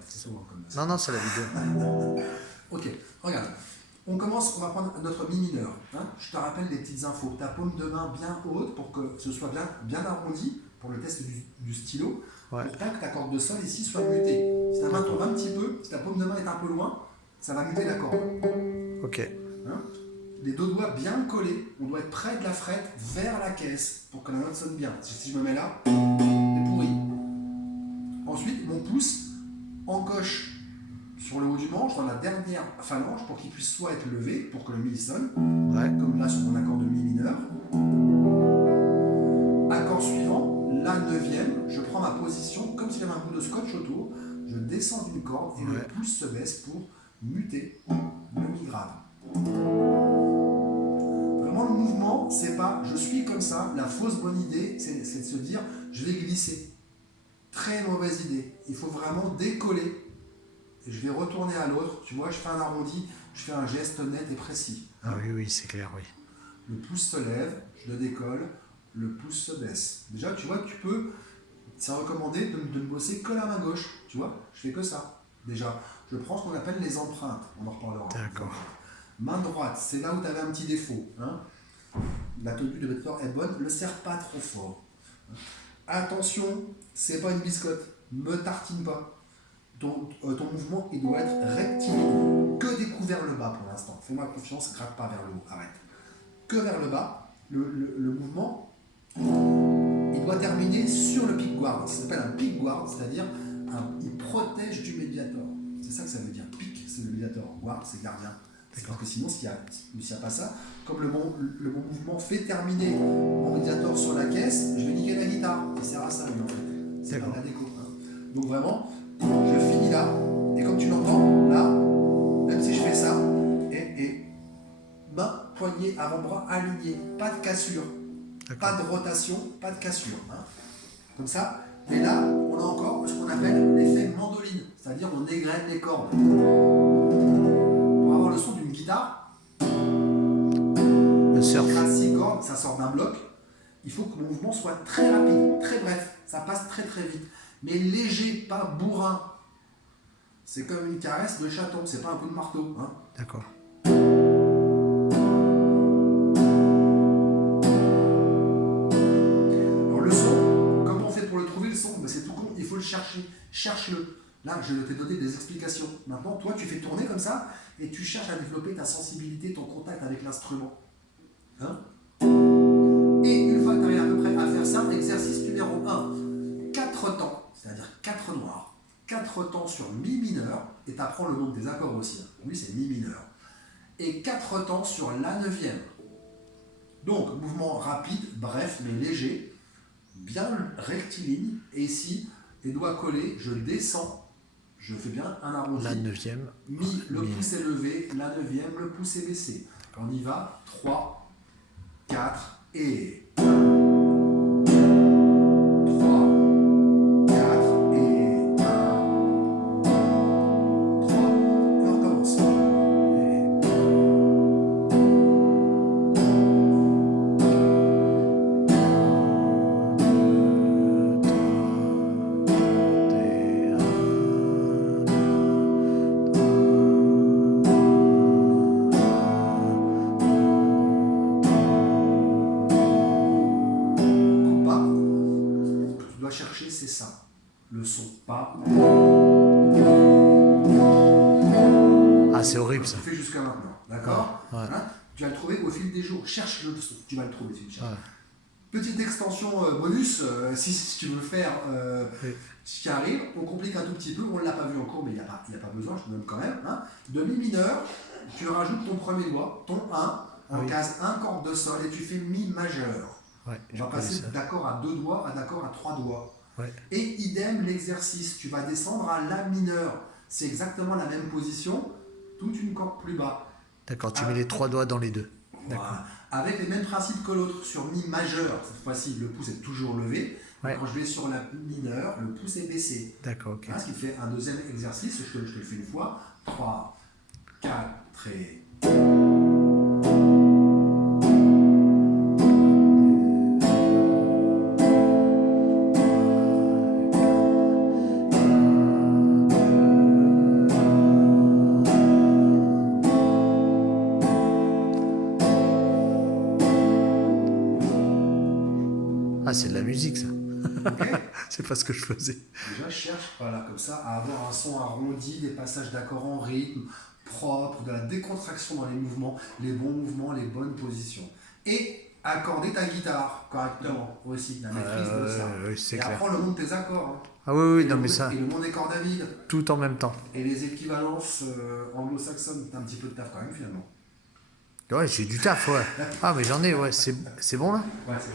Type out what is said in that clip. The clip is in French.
Bref, c'est souvent comme ça. Non, c'est la vidéo. Ok, regarde. On va prendre notre mi mineur. Hein. Je te rappelle des petites infos. Ta paume de main bien haute pour que ce soit bien arrondi pour le test du stylo. Ouais. Pour pas que ta corde de sol ici soit mutée. Si ta main tombe un petit peu, si ta paume de main est un peu loin, ça va muter la corde. Ok. Hein. Les deux doigts bien collés, on doit être près de la frette vers la caisse pour que la note sonne bien. Si je me mets là, c'est pourri. Ensuite, mon pouce encoche sur le haut du manche, dans la dernière phalange, pour qu'il puisse soit être levé, pour que le mi sonne, comme là sur mon accord de mi mineur. Accord suivant, la neuvième, je prends ma position comme si j'avais un bout de scotch autour, je descends d'une corde et le pouce se baisse pour muter le mi grave. Vraiment, le mouvement, c'est pas je suis comme ça. La fausse bonne idée, c'est de se dire je vais glisser. Très mauvaise idée. Il faut vraiment décoller. Et je vais retourner à l'autre. Tu vois, je fais un arrondi, je fais un geste net et précis. Ah oui, c'est clair, oui. Le pouce se lève, je le décolle, le pouce se baisse. Déjà, tu vois, c'est recommandé de ne bosser que la main gauche. Tu vois, je fais que ça. Déjà, je prends ce qu'on appelle les empreintes. On en reparlera. D'accord. Main droite, c'est là où tu avais un petit défaut. Hein. La tenue de votre est bonne, ne le serre pas trop fort. Attention, c'est pas une biscotte, me tartine pas. Ton mouvement, il doit être rectiligne, que découvert le bas pour l'instant. Fais-moi confiance, gratte pas vers le haut, arrête. Que vers le bas, le mouvement, il doit terminer sur le pick guard. Ça s'appelle un pick guard, c'est-à-dire il protège du médiator. C'est ça que ça veut dire. Pick, c'est le médiator. Guard, c'est gardien. Parce que sinon, s'il n'y a pas ça, comme le bon mouvement fait terminer mon médiator sur la caisse, je vais niquer la guitare. Ça sert à ça, lui, en fait. C'est pas la déco. Hein. Donc vraiment, je finis là, et comme tu l'entends, là, même si je fais ça, et main, poignet, avant-bras alignés, pas de cassure, pas de rotation, pas de cassure. Hein. Comme ça, mais là, on a encore ce qu'on appelle l'effet mandoline, c'est-à-dire on égrène les cordes. Pour avoir le son d'une guitare, le surf. 6 cordes, ça sort d'un bloc, il faut que mon mouvement soit très rapide, très bref, ça passe très très vite. Mais léger, pas bourrin. C'est comme une caresse de chaton, c'est pas un coup de marteau. Hein. D'accord. Alors le son, comment on fait pour le trouver le son? Ben, c'est tout con, il faut le chercher. Cherche-le. Là, je t'ai donné des explications. Maintenant, toi, tu fais tourner comme ça et tu cherches à développer ta sensibilité, ton contact avec l'instrument. Hein? Et une fois que tu arrives à peu près à faire ça, exercice numéro 1, 4 temps, c'est-à-dire 4 noirs, 4 temps sur mi mineur, et tu apprends le nom des accords aussi, lui c'est mi mineur, et 4 temps sur la neuvième. Donc, mouvement rapide, bref, mais léger, bien rectiligne, et ici, les doigts collés, je descends, je fais bien un arrondi. La neuvième. Mi, le pouce est levé, la neuvième, le pouce est baissé. On y va, 3, 4, et... 3, 4, et 1, 3, et on recommence. Chercher, c'est ça, le son, pas. Ah, c'est horrible ça. Tu fais jusqu'à maintenant, d'accord? Ouais. Hein, tu vas le trouver au fil des jours. Cherche le son, tu vas le trouver. Petite extension bonus, si tu veux faire ce qui arrive, on complique un tout petit peu, on ne l'a pas vu en cours, mais il n'y a pas besoin, je te donne quand même. Hein. De mi mineur, tu rajoutes ton premier doigt, ton 1, en case 1 corde de sol, et tu fais mi majeur. Ouais, on va passer d'accord à 2 doigts à d'accord à 3 doigts. Ouais. Et idem l'exercice, tu vas descendre à la mineur. C'est exactement la même position, toute une corde plus bas. D'accord, tu mets les 3 doigts dans les deux. Voilà. Avec les mêmes principes que l'autre. Sur mi majeur, cette fois-ci, le pouce est toujours levé. Ouais. Quand je vais sur la mineure, le pouce est baissé. D'accord, ok. Voilà, ce qui fait un deuxième exercice, je te le fais une fois. 3, 4 et... Ah, c'est de la musique, ça. Ok. C'est pas ce que je faisais. Déjà, je cherche, voilà, comme ça, à avoir un son arrondi, des passages d'accords en rythme, propre, de la décontraction dans les bons mouvements, les bonnes positions. Et accorder ta guitare correctement aussi, la maîtrise de ça. Oui, c'est Et clair. apprendre le nom de tes accords. Hein. Ah oui, oui, Et non, le mais nom- ça, Et le nom des cordes à vide. tout en même temps. Et les équivalences anglo-saxonnes. T'as un petit peu de taf quand même, finalement. Ouais, j'ai du taf, ouais. Ah, mais j'en ai, ouais. C'est bon, là? Ouais, c'est